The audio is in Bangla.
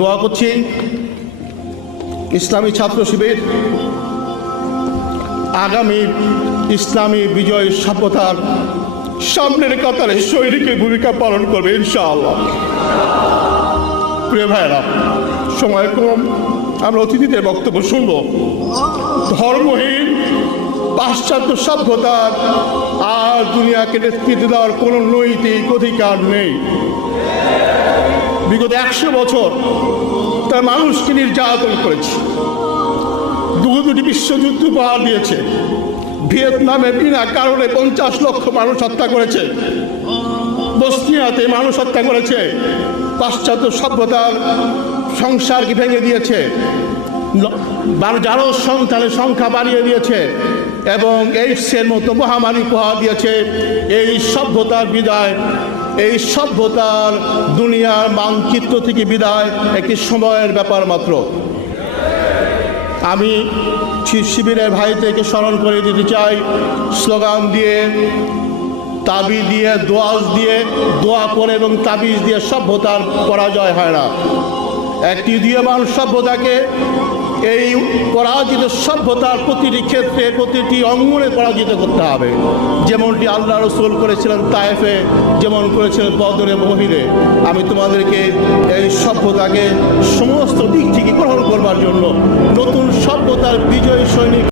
দোয়া করছি ইসলামী ছাত্র শিবির আগামী ইসলামী বিজয় সভ্যতার সামনের কাতারে সৈনিকের ভূমিকা পালন করবে ইনশাআল্লাহ। প্রিয় ভাইরা, সময় কম, আমরা অতিথিদের বক্তব্য শুনব। ধর্মহীন পাশ্চাত্য সভ্যতার আর দুনিয়াকে নেতৃত্ব দেওয়ার কোনো নৈতিক অধিকার নেই। বিগত 100 বছর তার মানুষকে নির্যাতন করেছে, দুটি বিশ্বযুদ্ধ উপহার দিয়েছে, ভিয়েতনামে বিনা কারণে 50 লক্ষ মানুষ হত্যা করেছে, বসনিয়াতে মানুষ হত্যা করেছে, পাশ্চাত্য সভ্যতার সংসারকে ভেঙে দিয়েছে, যারও সন্তানের সংখ্যা বাড়িয়ে দিয়েছে এবং এইডসের মতো মহামারী উপহার দিয়েছে। এই সভ্যতার বিদায়, এই সভ্যতার দুনিয়ার মানচিত্র থেকে বিদায় একটি সময়ের ব্যাপার মাত্র। আমি শিবিরের ভাইদেরকে স্মরণ করে দিতে চাই, স্লোগান দিয়ে, তাবিজ দিয়ে, দোয়াজ দিয়ে, দোয়া করে এবং তাবিজ দিয়ে সভ্যতার পরাজয় হয় না। একটি উদীয়মান সভ্যতাকে, এই পরাজিত সভ্যতার প্রতিটি ক্ষেত্রে, প্রতিটি অঙ্গনে পরাজিত করতে হবে, যেমনটি আল্লাহ রসুল করেছিলেন তায়েফে, যেমন করেছিলেন বদরে মহিরে। আমি তোমাদেরকে এই সভ্যতাকে সমস্ত দিক থেকে গ্রহণ করবার জন্য নতুন সভ্যতার বিজয়ী সৈনিক